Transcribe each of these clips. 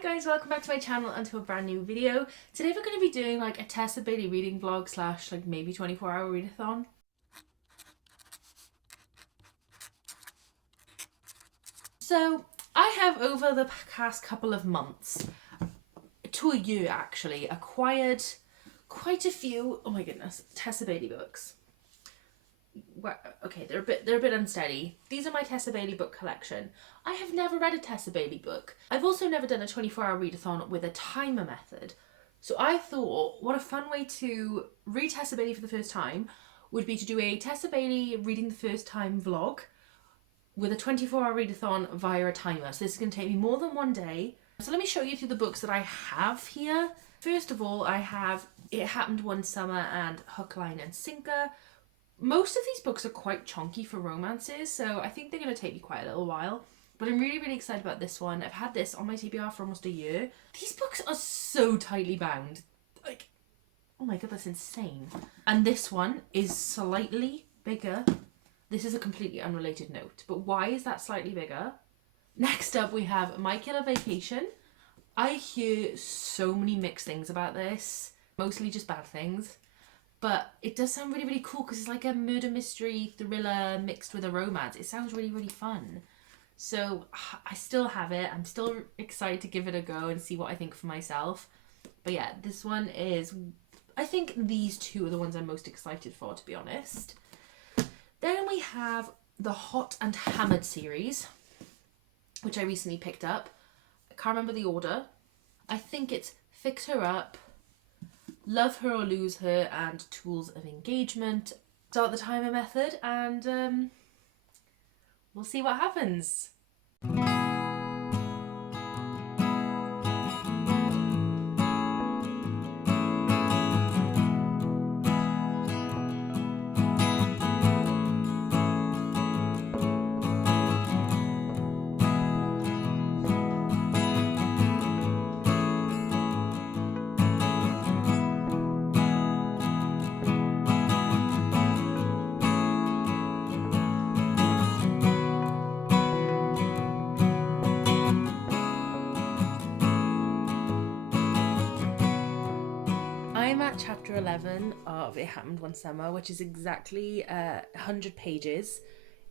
Hey guys, welcome back to my channel and to a brand new video. Today we're going to be doing like a Tessa Bailey reading vlog slash like maybe 24-hour readathon. So I have over the past couple of months, to a year actually, acquired quite a few, oh my goodness, Tessa Bailey books. Okay, they're a bit unsteady. These are my Tessa Bailey book collection. I have never read a Tessa Bailey book. I've also never done a 24-hour readathon with a timer method. So I thought what a fun way to read Tessa Bailey for the first time would be to do a Tessa Bailey reading the first time vlog with a 24-hour readathon via a timer. So this is going to take me more than one day. So let me show you through the books that I have here. First of all, I have It Happened One Summer and Hook, Line and Sinker. Most of these books are quite chunky for romances, so I think they're going to take me quite a little while. But I'm really, really excited about this one. I've had this on my TBR for almost a year. These books are so tightly bound. Like, oh my god, that's insane. And this one is slightly bigger. This is a completely unrelated note, but why is that slightly bigger? Next up, we have My Killer Vacation. I hear so many mixed things about this, mostly just bad things. But it does sound really, really cool because it's like a murder mystery thriller mixed with a romance. It sounds really, really fun. So I still have it. I'm still excited to give it a go and see what I think for myself. But yeah, this one is... I think these two are the ones I'm most excited for, to be honest. Then we have the Hot and Hammered series, which I recently picked up. I can't remember the order. I think it's Fix Her Up, Love Her or Lose Her, and Tools of Engagement. Start the timer method and we'll see what happens. I'm at chapter 11 of It Happened One Summer, which is exactly 100 pages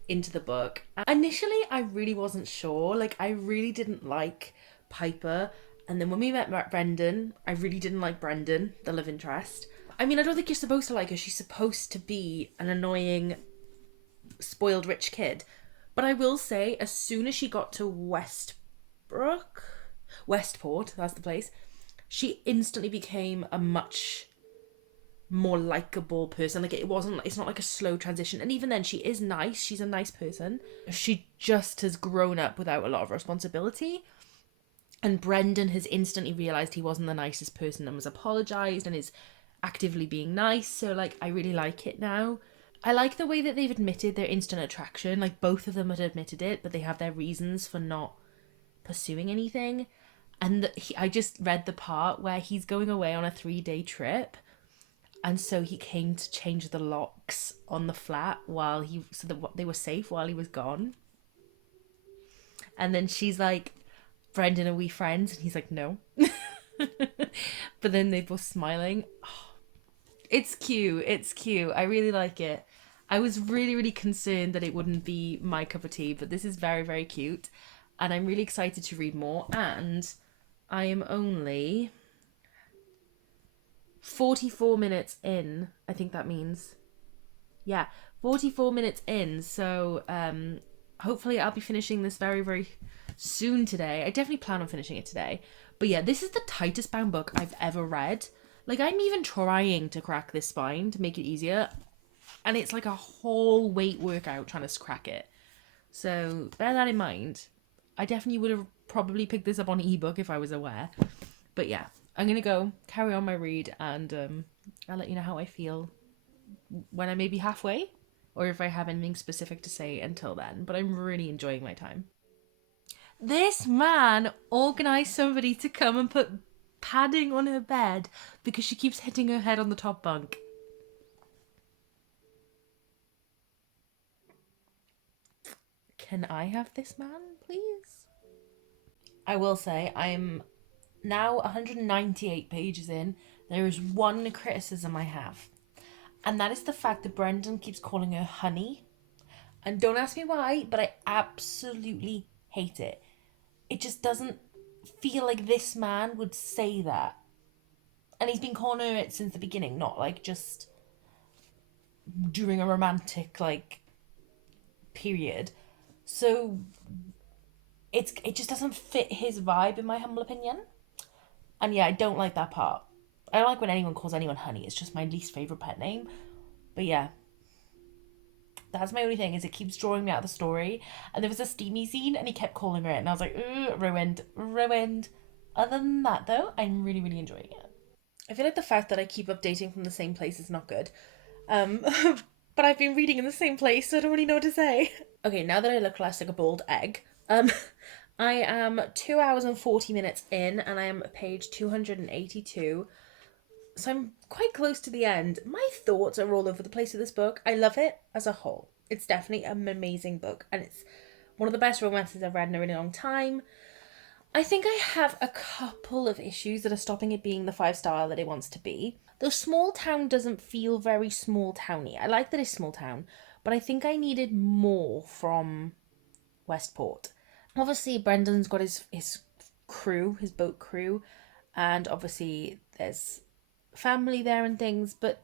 into the book. Initially, I really wasn't sure. Like, I really didn't like Piper. And then when we met Brendan, I really didn't like Brendan, the love interest. I mean, I don't think you're supposed to like her. She's supposed to be an annoying, spoiled rich kid. But I will say, as soon as she got to Westport, that's the place, she instantly became a much more likable person. Like, it's not like a slow transition. And even then, she is nice. She's a nice person. She just has grown up without a lot of responsibility. And Brendan has instantly realised he wasn't the nicest person and was apologised and is actively being nice. So, like, I really like it now. I like the way that they've admitted their instant attraction. Like, both of them had admitted it, but they have their reasons for not pursuing anything. And I just read the part where he's going away on a 3-day trip, and so he came to change the locks on the flat so that they were safe while he was gone. And then she's like, Brendan, are we friends? And he's like, no. But then they both smiling. Oh, it's cute. It's cute. I really like it. I was really, really concerned that it wouldn't be my cup of tea, but this is very, very cute. And I'm really excited to read more. And I am only 44 minutes in, I think that means. Yeah, 44 minutes in. So hopefully I'll be finishing this very, very soon today. I definitely plan on finishing it today. But yeah, this is the tightest bound book I've ever read. Like, I'm even trying to crack this spine to make it easier. And it's like a whole weight workout trying to crack it. So bear that in mind. I definitely would have probably picked this up on ebook if I was aware. But yeah, I'm going to carry on my read and I'll let you know how I feel when I may be halfway or if I have anything specific to say until then. But I'm really enjoying my time. This man organised somebody to come and put padding on her bed because she keeps hitting her head on the top bunk. Can I have this man, please? I will say I'm now 198 pages in, there is one criticism I have. And that is the fact that Brendan keeps calling her honey. And don't ask me why, but I absolutely hate it. It just doesn't feel like this man would say that. And he's been calling her it since the beginning, not like just during a romantic like period. So it just doesn't fit his vibe, in my humble opinion. And yeah, I don't like that part. I don't like when anyone calls anyone honey. It's just my least favourite pet name. But yeah, that's my only thing, is it keeps drawing me out of the story. And there was a steamy scene and he kept calling her it, and I was like, ruined. Other than that though, I'm really, really enjoying it. I feel like the fact that I keep updating from the same place is not good. But I've been reading in the same place, so I don't really know what to say. Okay, now that I look less like a boiled egg, I am 2 hours and 40 minutes in, and I am at page 282. So I'm quite close to the end. My thoughts are all over the place with this book. I love it as a whole. It's definitely an amazing book, and it's one of the best romances I've read in a really long time. I think I have a couple of issues that are stopping it being the 5-star that it wants to be. The small town doesn't feel very small towny. I like that it's small town, but I think I needed more from Westport. Obviously, Brendan's got his crew, his boat crew, and obviously there's family there and things, but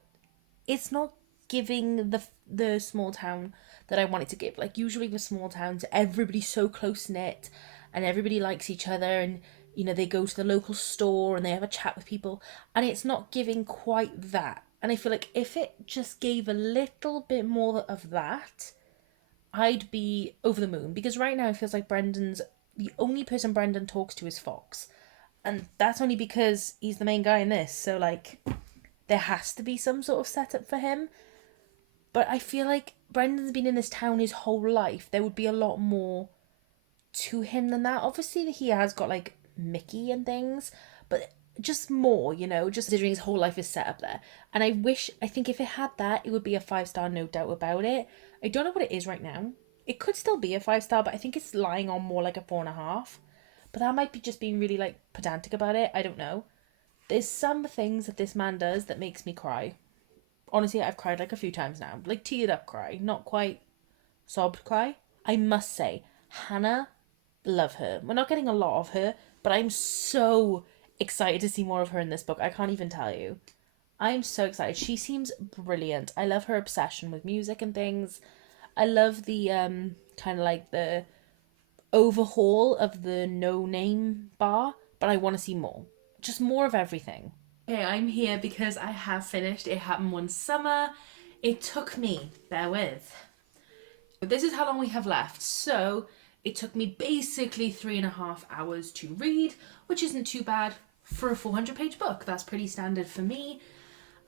it's not giving the small town that I want it to give. Like, usually with small towns, everybody's so close-knit and everybody likes each other, and you know, they go to the local store and they have a chat with people, and it's not giving quite that. And I feel like if it just gave a little bit more of that, I'd be over the moon. Because right now it feels like the only person Brendan talks to is Fox, and that's only because he's the main guy in this, so like there has to be some sort of setup for him. But I feel like Brendan's been in this town his whole life. There would be a lot more to him than that. Obviously he has got like Mickey and things, but just more, you know, just considering his whole life is set up there. And I think if it had that, it would be a 5-star, no doubt about it. I don't know what it is right now. It could still be a 5-star, but I think it's lying on more like a 4.5. But that might be just being really like pedantic about it. I don't know. There's some things that this man does that makes me cry. Honestly, I've cried like a few times now. Like teared up cry, not quite sobbed cry. I must say, Hannah, love her. We're not getting a lot of her, but I'm so excited to see more of her in this book. I can't even tell you. I'm so excited. She seems brilliant. I love her obsession with music and things. I love the kind of like the overhaul of the No Name bar, but I want to see more. Just more of everything. Okay, I'm here because I have finished It Happened One Summer. It took me, bear with. This is how long we have left. So it took me basically 3.5 hours to read, which isn't too bad for a 400-page book. That's pretty standard for me.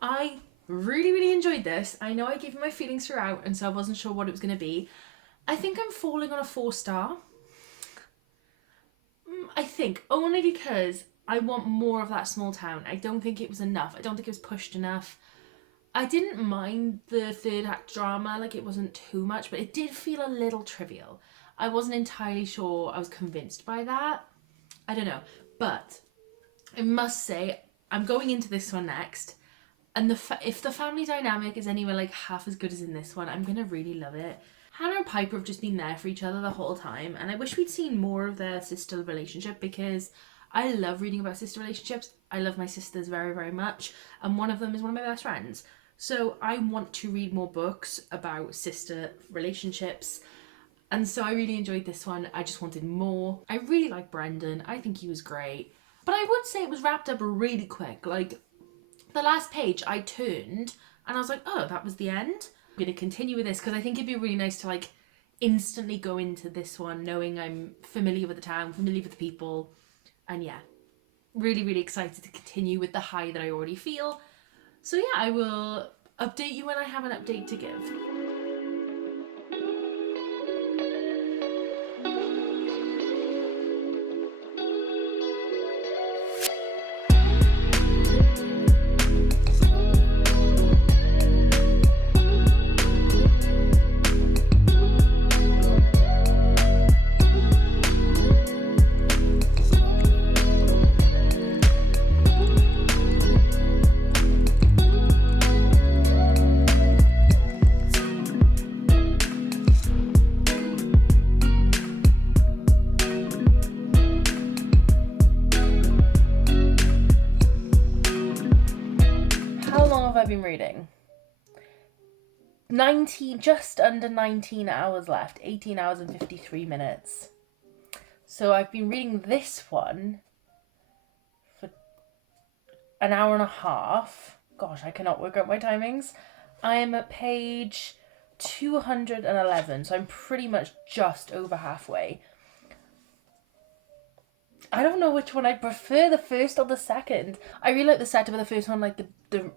I really, really enjoyed this. I know I gave you my feelings throughout, and so I wasn't sure what it was going to be. I think I'm falling on a 4-star. I think only because I want more of that small town. I don't think it was enough. I don't think it was pushed enough. I didn't mind the third act drama, like it wasn't too much, but it did feel a little trivial. I wasn't entirely sure I was convinced by that. I don't know. But I must say, I'm going into this one next, and if the family dynamic is anywhere like half as good as in this one, I'm going to really love it. Hannah and Piper have just been there for each other the whole time, and I wish we'd seen more of their sister relationship, because I love reading about sister relationships. I love my sisters very, very much, and one of them is one of my best friends. So I want to read more books about sister relationships, and so I really enjoyed this one. I just wanted more. I really like Brendan. I think he was great. But I would say it was wrapped up really quick. Like, the last page I turned and I was like, oh, that was the end. I'm going to continue with this because I think it'd be really nice to like instantly go into this one knowing I'm familiar with the town, familiar with the people. And yeah, really, really excited to continue with the high that I already feel. So yeah, I will update you when I have an update to give. I've been reading? 19, just under 19 hours left. 18 hours and 53 minutes. So I've been reading this one for an hour and a half. Gosh, I cannot work out my timings. I am at page 211, so I'm pretty much just over halfway. I don't know which one I prefer, the first or the second. I really like the setup of the first one, like the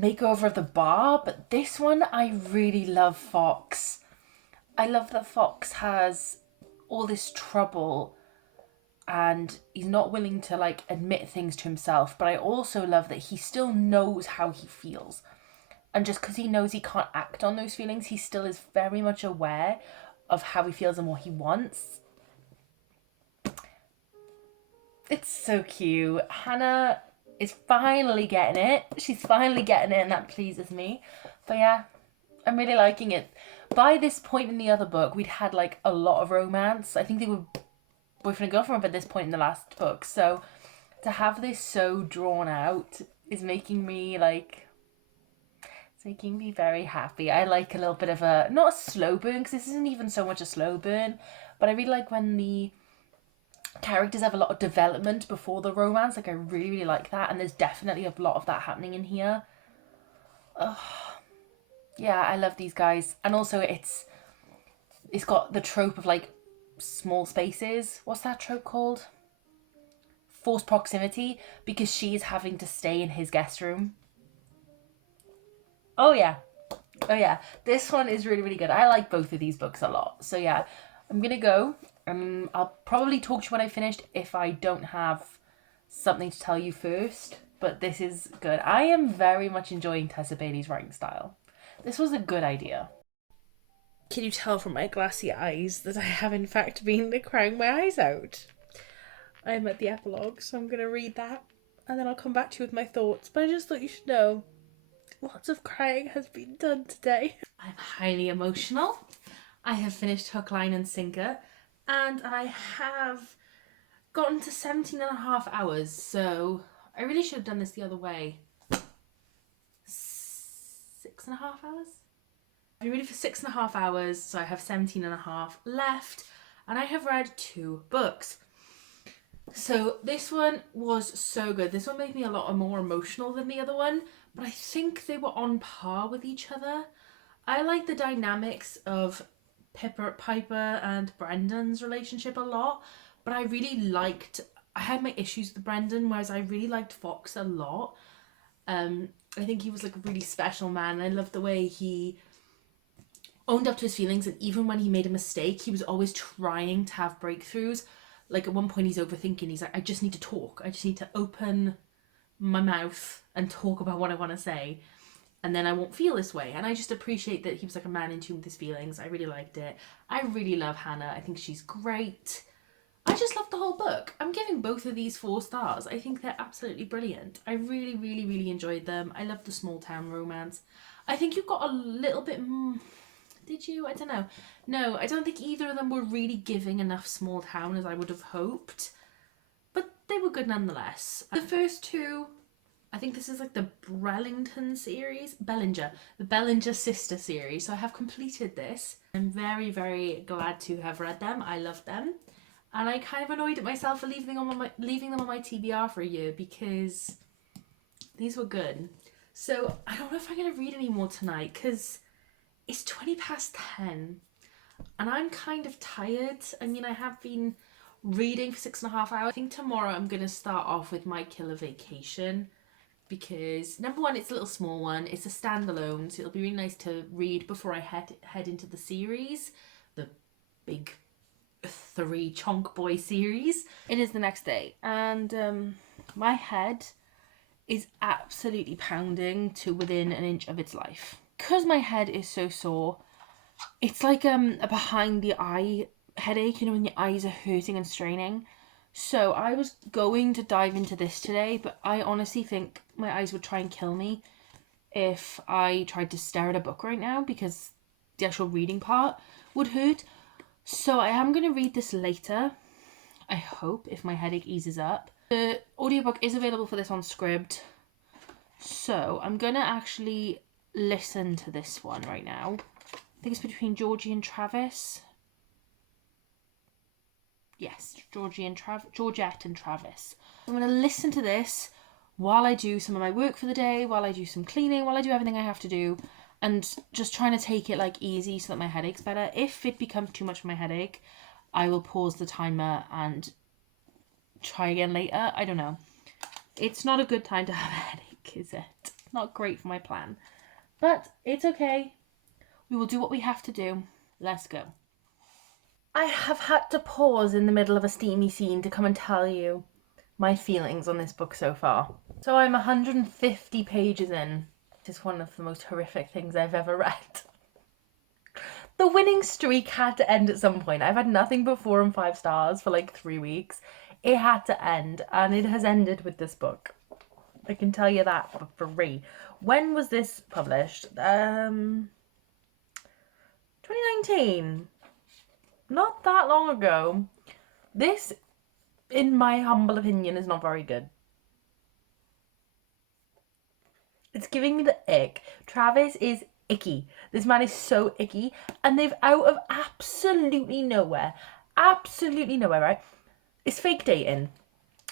makeover of the bar, but this one, I really love Fox. I love that Fox has all this trouble and he's not willing to like admit things to himself, but I also love that he still knows how he feels. And just because he knows he can't act on those feelings, he still is very much aware of how he feels and what he wants. It's so cute. Hannah is finally getting it. She's finally getting it, and that pleases me. But yeah, I'm really liking it. By this point in the other book, we'd had like a lot of romance. I think they were boyfriend and girlfriend at this point in the last book. So to have this so drawn out is making me like... It's making me very happy. I like a little bit of a... Not a slow burn, because this isn't even so much a slow burn. But I really like when the characters have a lot of development before the romance. Like, I really, really like that. And there's definitely a lot of that happening in here. Yeah, I love these guys. And also it's got the trope of like small spaces. What's that trope called? Forced proximity, because she's having to stay in his guest room. Oh yeah. This one is really, really good. I like both of these books a lot. So yeah, I'm gonna go. I'll probably talk to you when I finished if I don't have something to tell you first. But this is good. I am very much enjoying Tessa Bailey's writing style. This was a good idea. Can you tell from my glassy eyes that I have in fact been crying my eyes out? I'm at the epilogue, so I'm going to read that and then I'll come back to you with my thoughts. But I just thought you should know, lots of crying has been done today. I'm highly emotional. I have finished Hook, Line and Sinker, and I have gotten to 17 and a half hours, so I really should have done this the other way. 6.5 hours? I've been reading for 6.5 hours, so I have 17 and a half left, and I have read 2 books. So this one was so good. This one made me a lot more emotional than the other one, but I think they were on par with each other. I like the dynamics of Piper and Brendan's relationship a lot, but I really liked... I had my issues with Brendan, whereas I really liked Fox a lot. I think he was like a really special man. I loved the way he owned up to his feelings, and even when he made a mistake, he was always trying to have breakthroughs. Like at one point he's overthinking. He's like, I just need to talk. I just need to open my mouth and talk about what I want to say, and then I won't feel this way. And I just appreciate that he was like a man in tune with his feelings. I really liked it. I really love Hannah. I think she's great. I just love the whole book. I'm giving both of these 4 stars. I think they're absolutely brilliant. I really, really, really enjoyed them. I love the small town romance. I think you got a little bit... Did you? I don't know. No, I don't think either of them were really giving enough small town as I would have hoped. But they were good nonetheless. The first 2... I think this is like the Brellington series. The Bellinger sister series. So I have completed this. I'm very, very glad to have read them. I love them. And I kind of annoyed at myself for leaving them on my TBR for a year, because these were good. So I don't know if I'm going to read any more tonight, because it's 10 and I'm kind of tired. I mean, I have been reading for 6.5 hours. I think tomorrow I'm going to start off with My Killer Vacation, because number one, it's a little small one. It's a standalone, so it'll be really nice to read before I head into the series, the big 3 Chonk Boy series. It is the next day, and my head is absolutely pounding to within an inch of its life. Because my head is so sore, it's like a behind the eye headache, you know, when your eyes are hurting and straining. So I was going to dive into this today, but I honestly think my eyes would try and kill me if I tried to stare at a book right now, because the actual reading part would hurt. So I am going to read this later, I hope, if my headache eases up. The audiobook is available for this on Scribd. So I'm going to actually listen to this one right now. I think it's between Georgie and Travis. Yes, Georgette and Travis. I'm going to listen to this while I do some of my work for the day, while I do some cleaning, while I do everything I have to do, and just trying to take it like easy so that my headache's better. If it becomes too much for my headache, I will pause the timer and try again later. I don't know. It's not a good time to have a headache, is it? Not great for my plan. But it's okay. We will do what we have to do. Let's go. I have had to pause in the middle of a steamy scene to come and tell you my feelings on this book so far. So I'm 150 pages in. It's one of the most horrific things I've ever read. The winning streak had to end at some point. I've had nothing but 4 and 5 stars for like 3 weeks. It had to end, and it has ended with this book. I can tell you that for free. When was this published? 2019. Not that long ago. This, in my humble opinion, is not very good. It's giving me the ick. Travis is icky. This man is so icky. And they've out of absolutely nowhere, right? It's fake dating.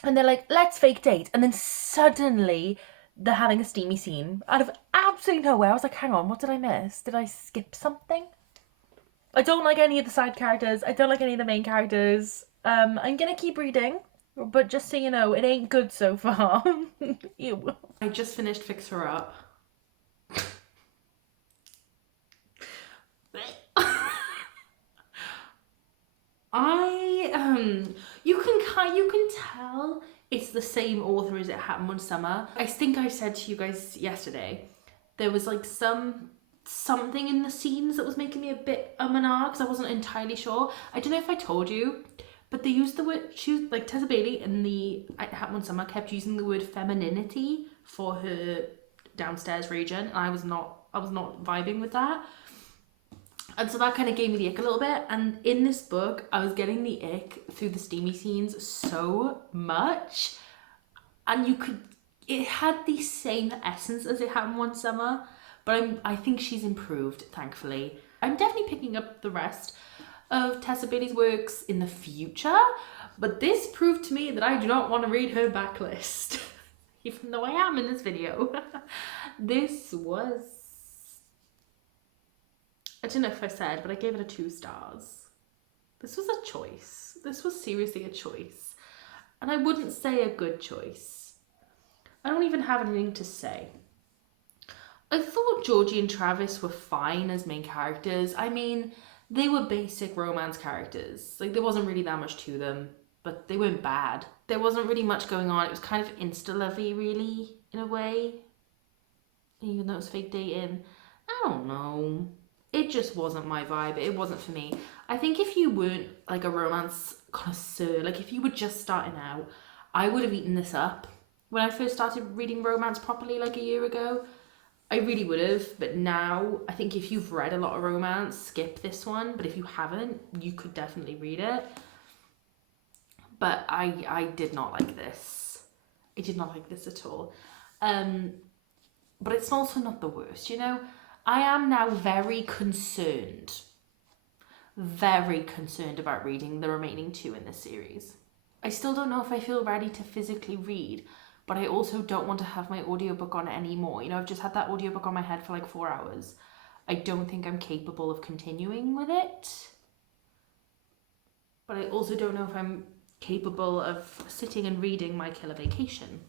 And they're like, let's fake date. And then suddenly they're having a steamy scene out of absolutely nowhere. I was like, hang on, what did I miss? Did I skip something? I don't like any of the side characters. I don't like any of the main characters. I'm gonna keep reading, but just so you know, it ain't good so far. Ew. I just finished Fix Her Up. You can tell it's the same author as It Happened One Summer. I think I said to you guys yesterday, there was like something in the scenes that was making me a bit and ah, because I wasn't entirely sure. I don't know if I told you, but they used the word, like Tessa Bailey in the It Happened One Summer kept using the word femininity for her downstairs region, and I was not vibing with that. And so that kind of gave me the ick a little bit. And in this book, I was getting the ick through the steamy scenes so much. And it had the same essence as It Happened One Summer. But I think she's improved, thankfully. I'm definitely picking up the rest of Tessa Bailey's works in the future. But this proved to me that I do not want to read her backlist. Even though I am in this video. This was... I don't know if I said, but I gave it a 2 stars. This was a choice. This was seriously a choice. And I wouldn't say a good choice. I don't even have anything to say. I thought Georgie and Travis were fine as main characters. I mean, they were basic romance characters. Like, there wasn't really that much to them, but they weren't bad. There wasn't really much going on. It was kind of insta-lovey, really, in a way. Even though it was fake dating. I don't know. It just wasn't my vibe. It wasn't for me. I think if you weren't like a romance connoisseur, like if you were just starting out, I would have eaten this up. When I first started reading romance properly like a year ago, I really would have. But now, I think if you've read a lot of romance, skip this one. But if you haven't, you could definitely read it. But I did not like this. I did not like this at all. But it's also not the worst, you know? I am now very concerned about reading the remaining 2 in this series. I still don't know if I feel ready to physically read, but I also don't want to have my audiobook on anymore. You know, I've just had that audiobook on my head for like 4 hours. I don't think I'm capable of continuing with it. But I also don't know if I'm capable of sitting and reading My Killer Vacation.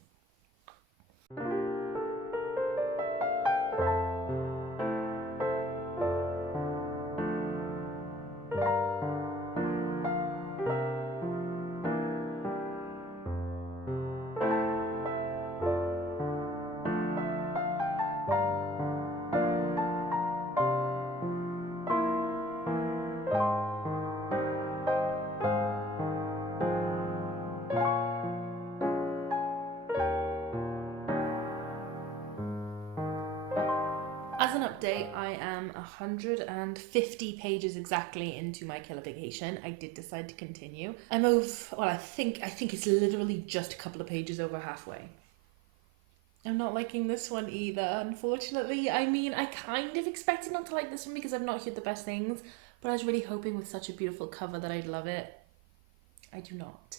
As an update, I am 150 pages exactly into My Killer Vacation. I did decide to continue. I think it's literally just a couple of pages over halfway. I'm not liking this one either, unfortunately. I mean, I kind of expected not to like this one because I've not heard the best things, but I was really hoping with such a beautiful cover that I'd love it. I do not.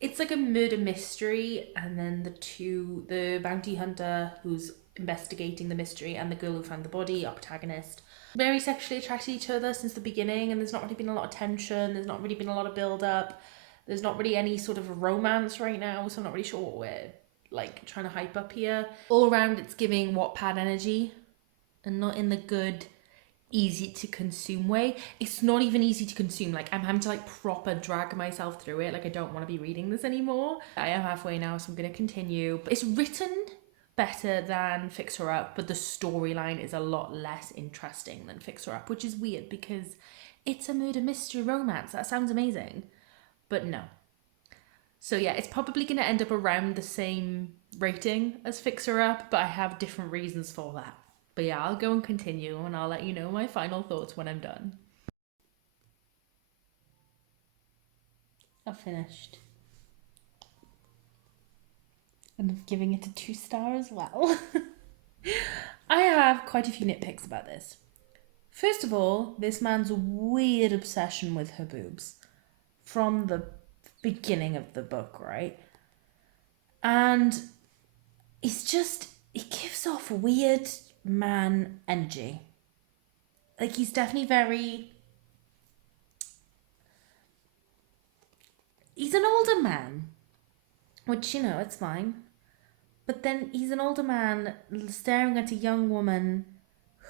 It's like a murder mystery, and then the bounty hunter who's investigating the mystery and the girl who found the body are protagonist. Very sexually attracted to each other since the beginning, and there's not really been a lot of tension, there's not really been a lot of build up, there's not really any sort of romance right now, so I'm not really sure what we're like trying to hype up here. All around it's giving Wattpad energy, and not in the good easy to consume way. It's not even easy to consume. Like, I'm having to like proper drag myself through it. Like, I don't want to be reading this anymore. I am halfway now, so I'm going to continue. But it's written better than Fix Her Up, but the storyline is a lot less interesting than Fix Her Up, which is weird because it's a murder mystery romance. That sounds amazing, but no. So yeah, it's probably going to end up around the same rating as Fix Her Up, but I have different reasons for that. But yeah, I'll go and continue, and I'll let you know my final thoughts when I'm done. I've finished. And I'm giving it a 2-star as well. I have quite a few nitpicks about this. First of all, this man's weird obsession with her boobs from the beginning of the book, right? And it's just, it gives off weird man energy. Like, he's definitely he's an older man, which, you know, it's fine. But then he's an older man staring at a young woman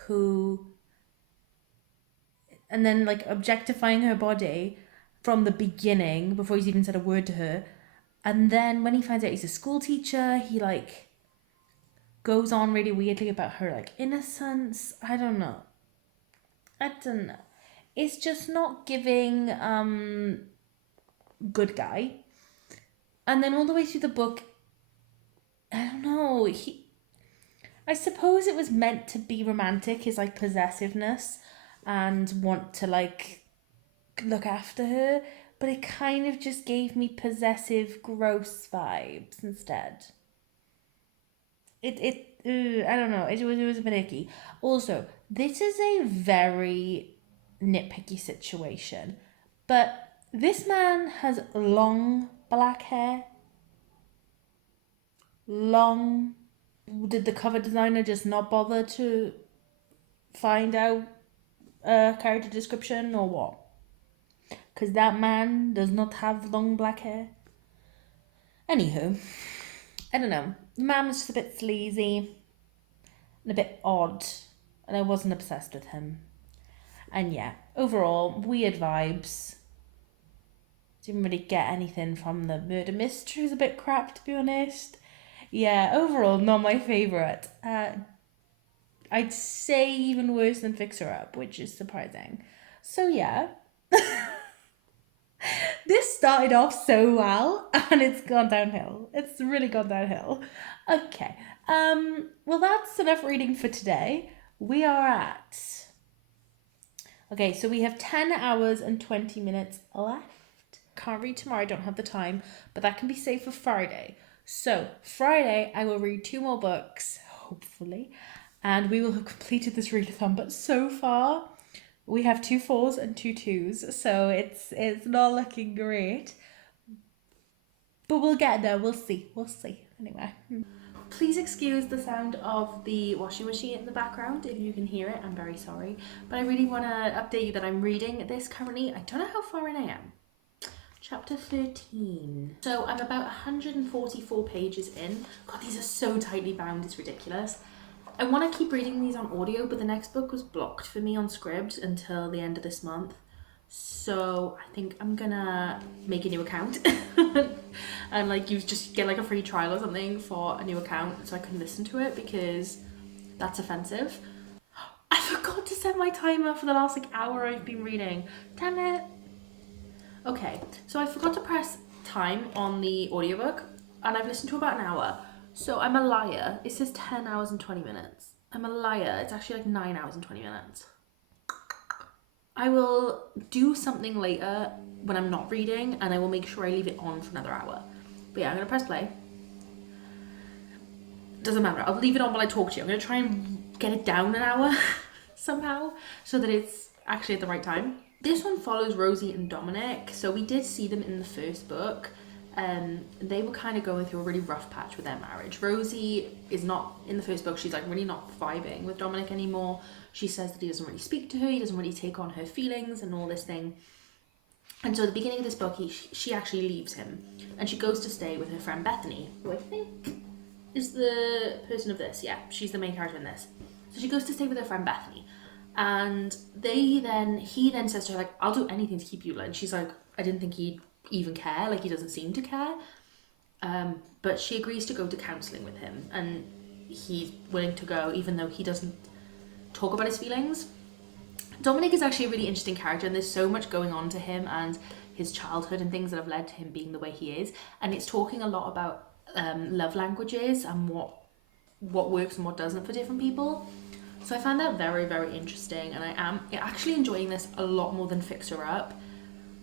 who, and then like objectifying her body from the beginning before he's even said a word to her. And then when he finds out he's a school teacher, he like goes on really weirdly about her like innocence. I don't know. It's just not giving good guy. And then all the way through the book, I don't know, I suppose it was meant to be romantic, his like possessiveness and want to like look after her, but it kind of just gave me possessive, gross vibes instead. I don't know. It was a bit icky. Also, this is a very nitpicky situation, but this man has long black hair. Long. Did the cover designer just not bother to find out a character description or what? Because that man does not have long black hair. Anywho, I don't know. The man was just a bit sleazy and a bit odd, and I wasn't obsessed with him. And yeah, overall, weird vibes. Didn't really get anything from the murder mystery. It was a bit crap, to be honest. Yeah, overall, not my favourite. I'd say even worse than Fix Her Up, which is surprising. So yeah. This started off so well and it's gone downhill. It's really gone downhill. Okay. Well, that's enough reading for today. We are at... Okay, so we have 10 hours and 20 minutes left. Can't read tomorrow, I don't have the time, but that can be saved for Friday. So, Friday, I will read 2 more books, hopefully, and we will have completed this readathon. But so far, we have 2 4s and 2 2s, so it's not looking great. But we'll get there, we'll see. Anyway. Please excuse the sound of the washing machine in the background. If you can hear it, I'm very sorry. But I really want to update you that I'm reading this currently. I don't know how far in I am. Chapter 13. So I'm about 144 pages in. God, these are so tightly bound, it's ridiculous. I want to keep reading these on audio, but the next book was blocked for me on Scribd until the end of this month. So I think I'm gonna make a new account and like you just get like a free trial or something for a new account so I can listen to it, because that's offensive. I forgot to set my timer for the last like hour I've been reading. Damn it. Okay, so I forgot to press time on the audiobook and I've listened to about an hour. So I'm a liar. It says 10 hours and 20 minutes. I'm a liar. It's actually like 9 hours and 20 minutes. I will do something later when I'm not reading and I will make sure I leave it on for another hour. But yeah, I'm going to press play. doesn't matter. I'll leave it on while I talk to you. I'm going to try and get it down an hour somehow so that it's actually at the right time. This one follows Rosie and Dominic. So we did see them in the first book. They were kind of going through a really rough patch with their marriage. Rosie is not, in the first book, she's like really not vibing with Dominic anymore. She says that he doesn't really speak to her, he doesn't really take on her feelings and all this thing. And so at the beginning of this book, she actually leaves him and she goes to stay with her friend Bethany, who I think is the person of this. Yeah, she's the main character in this. So she goes to stay with her friend Bethany. And he then says to her, like, I'll do anything to keep you. And she's like, I didn't think he'd even care. Like, he doesn't seem to care. But she agrees to go to counselling with him. And he's willing to go, even though he doesn't talk about his feelings. Dominic is actually a really interesting character, and there's so much going on to him and his childhood and things that have led to him being the way he is. And it's talking a lot about love languages and what works and what doesn't for different people. So I found that very, very interesting, and I am actually enjoying this a lot more than Fix Her Up.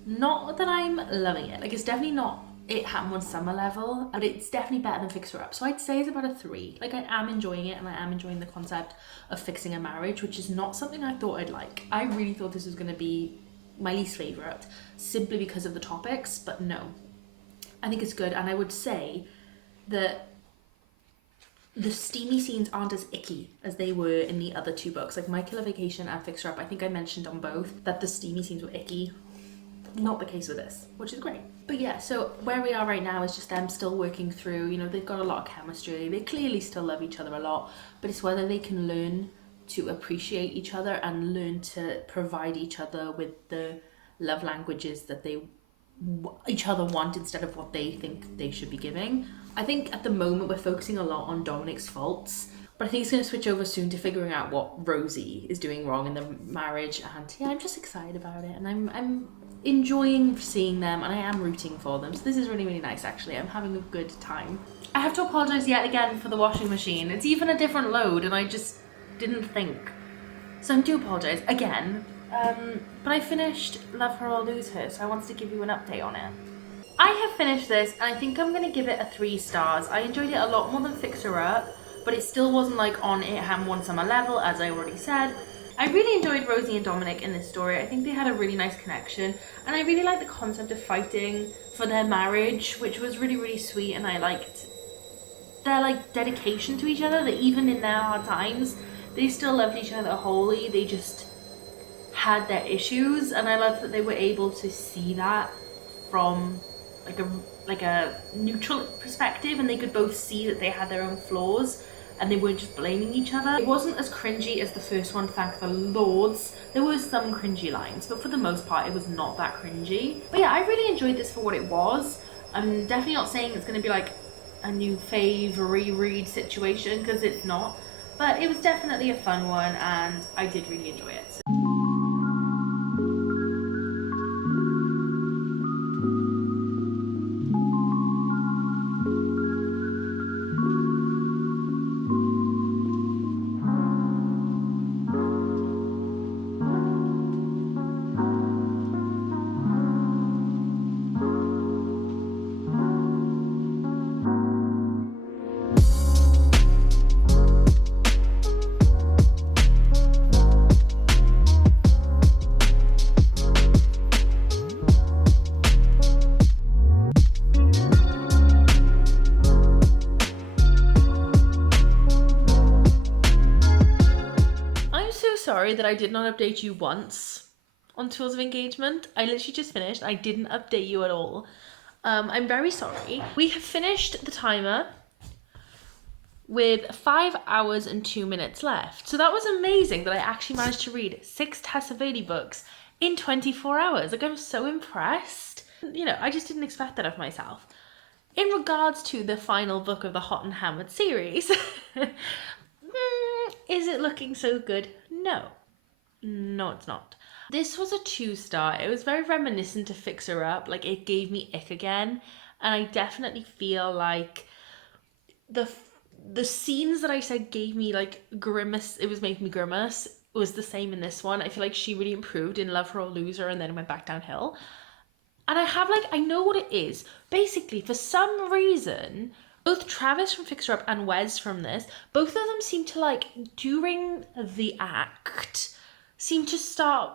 Not that I'm loving it. Like, it's definitely not It Happened One Summer level, but it's definitely better than Fix Her Up. So I'd say it's about a 3. Like, I am enjoying it, and I am enjoying the concept of fixing a marriage, which is not something I thought I'd like. I really thought this was going to be my least favourite, simply because of the topics, but no. I think it's good, and I would say that the steamy scenes aren't as icky as they were in the other 2 books. Like My Killer Vacation and Fix Her Up, I think I mentioned on both that the steamy scenes were icky. Not the case with this, which is great. But yeah, so where we are right now is just them still working through, you know, they've got a lot of chemistry, they clearly still love each other a lot, but it's whether they can learn to appreciate each other and learn to provide each other with the love languages that they each other want instead of what they think they should be giving. I think at the moment we're focusing a lot on Dominic's faults, but I think it's going to switch over soon to figuring out what Rosie is doing wrong in the marriage. And yeah, I'm just excited about it, and I'm enjoying seeing them, and I am rooting for them. So this is really, really nice, actually. I'm having a good time. I have to apologise yet again for the washing machine. It's even a different load, and I just didn't think. So I do apologise again. But I finished Love Her or Lose Her, so I wanted to give you an update on it. I have finished this, and I think I'm going to give it a 3 stars. I enjoyed it a lot more than Fix Her Up, but it still wasn't like on It Happened One Summer level, as I already said. I really enjoyed Rosie and Dominic in this story. I think they had a really nice connection, and I really liked the concept of fighting for their marriage, which was really, really sweet, and I liked their like dedication to each other, that even in their hard times, they still loved each other wholly. They just had their issues, and I love that they were able to see that from like a neutral perspective, and they could both see that they had their own flaws and they weren't just blaming each other. It wasn't as cringy as the first one, thank the lords. There were some cringy lines, but for the most part it was not that cringy. But yeah, I really enjoyed this for what it was. I'm definitely not saying it's going to be like a new fave reread situation, because it's not, but it was definitely a fun one, and I did really enjoy it. So sorry that I did not update you once on Tools of Engagement. I literally just finished. I didn't update you at all. I'm very sorry. We have finished the timer with 5 hours and 2 minutes left. So that was amazing that I actually managed to read 6 Tessa Bailey books in 24 hours. Like, I'm so impressed. You know, I just didn't expect that of myself. In regards to the final book of the Hot and Hammered series, is it looking so good? No, it's not. This was a 2-star. It was very reminiscent to Fix Her Up. Like, it gave me ick again, and I definitely feel like the scenes that I said gave me like grimace, it was making me grimace, was the same in this one. I feel like she really improved in Love Her or Lose Her, and then went back downhill. And I know what it is. Basically, for some reason, Both Travis from Fix Her Up and Wes from this, both of them seem to, like, during the act, seem to start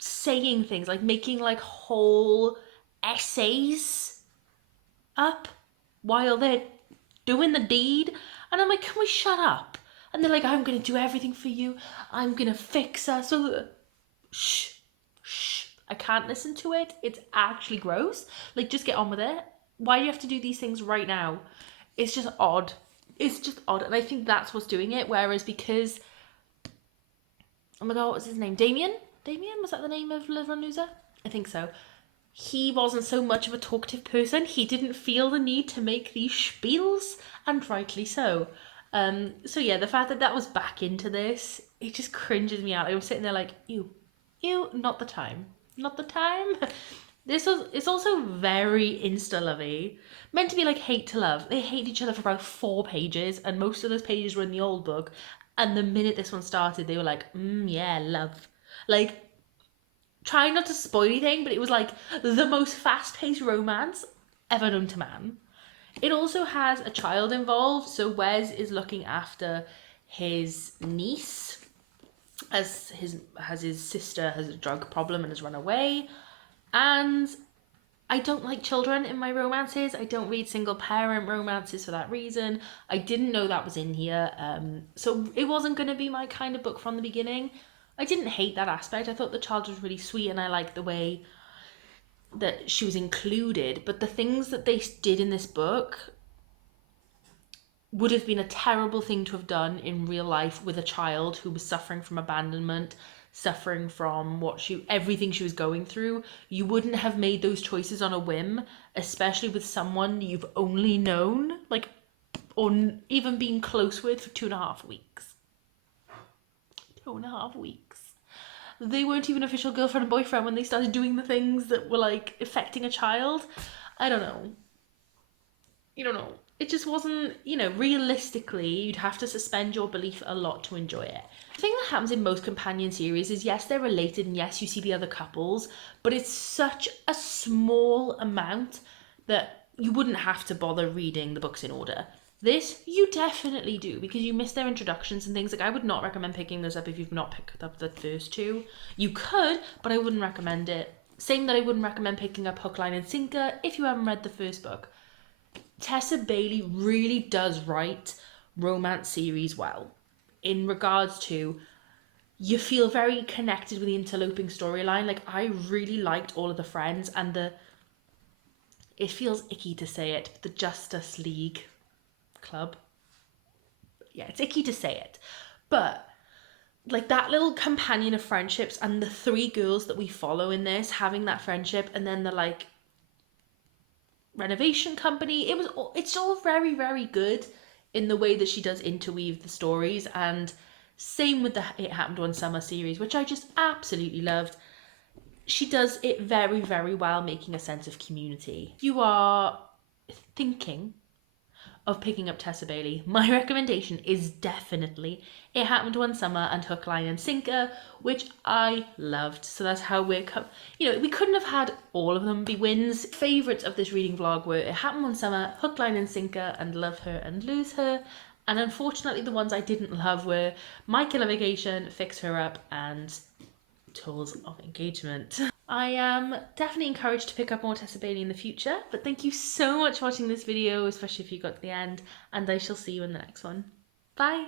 saying things, like making like whole essays up while they're doing the deed. And I'm like, can we shut up? And they're like, I'm gonna do everything for you. I'm gonna fix us. So shh. I can't listen to it. It's actually gross. Like, just get on with it. Why do you have to do these things right now? It's just odd. It's just odd. And I think that's what's doing it. Whereas because, oh my god, what was his name? Damien? Was that the name of Live Run Loser? I think so. He wasn't so much of a talkative person. He didn't feel the need to make these spiels, and rightly so. So yeah, the fact that that was back into this, it just cringes me out. I was sitting there like, ew, not the time. Not the time. It's also very insta-lovey. Meant to be like hate to love. They hate each other for about 4 pages, and most of those pages were in the old book. And the minute this one started, they were like, yeah, love. Like, trying not to spoil anything, but it was like the most fast-paced romance ever known to man. It also has a child involved, so Wes is looking after his niece, as his sister has a drug problem and has run away. And I don't like children in my romances. I don't read single parent romances for that reason. I didn't know that was in here, so it wasn't going to be my kind of book from the beginning. I didn't hate that aspect. I thought the child was really sweet, and I liked the way that she was included. But the things that they did in this book would have been a terrible thing to have done in real life with a child who was suffering from abandonment, suffering from everything she was going through. You wouldn't have made those choices on a whim, especially with someone you've only known, like, or even been close with for 2.5 weeks. 2.5 weeks. They weren't even official girlfriend and boyfriend when they started doing the things that were like affecting a child. I don't know. You don't know. It just wasn't, realistically, you'd have to suspend your belief a lot to enjoy it. The thing that happens in most companion series is, yes, they're related, and yes, you see the other couples, but it's such a small amount that you wouldn't have to bother reading the books in order. This, you definitely do, because you miss their introductions and things. Like, I would not recommend picking those up if you've not picked up the first 2. You could, but I wouldn't recommend it. Same that I wouldn't recommend picking up Hook, Line and Sinker if you haven't read the first book. Tessa Bailey really does write romance series well, in regards to, you feel very connected with the interloping storyline. Like, I really liked all of the friends, and it feels icky to say it, but the Justice League Club. Yeah, it's icky to say it, but like that little companion of friendships, and the 3 girls that we follow in this having that friendship, and then the like renovation company, it's all very, very good in the way that she does interweave the stories. And same with the It Happened One Summer series, which I just absolutely loved. She does it very, very well, making a sense of community. If you are thinking of picking up Tessa Bailey, my recommendation is definitely It Happened One Summer and Hook, Line and Sinker, which I loved. So that's how we couldn't have had all of them be wins. Favourites of this reading vlog were It Happened One Summer, Hook, Line and Sinker, and Love Her and Lose Her. And unfortunately, the ones I didn't love were My Killer Vacation, Fix Her Up, and Tools of Engagement. I am definitely encouraged to pick up more Tessa Bailey in the future, but thank you so much for watching this video, especially if you got to the end, and I shall see you in the next one. Bye!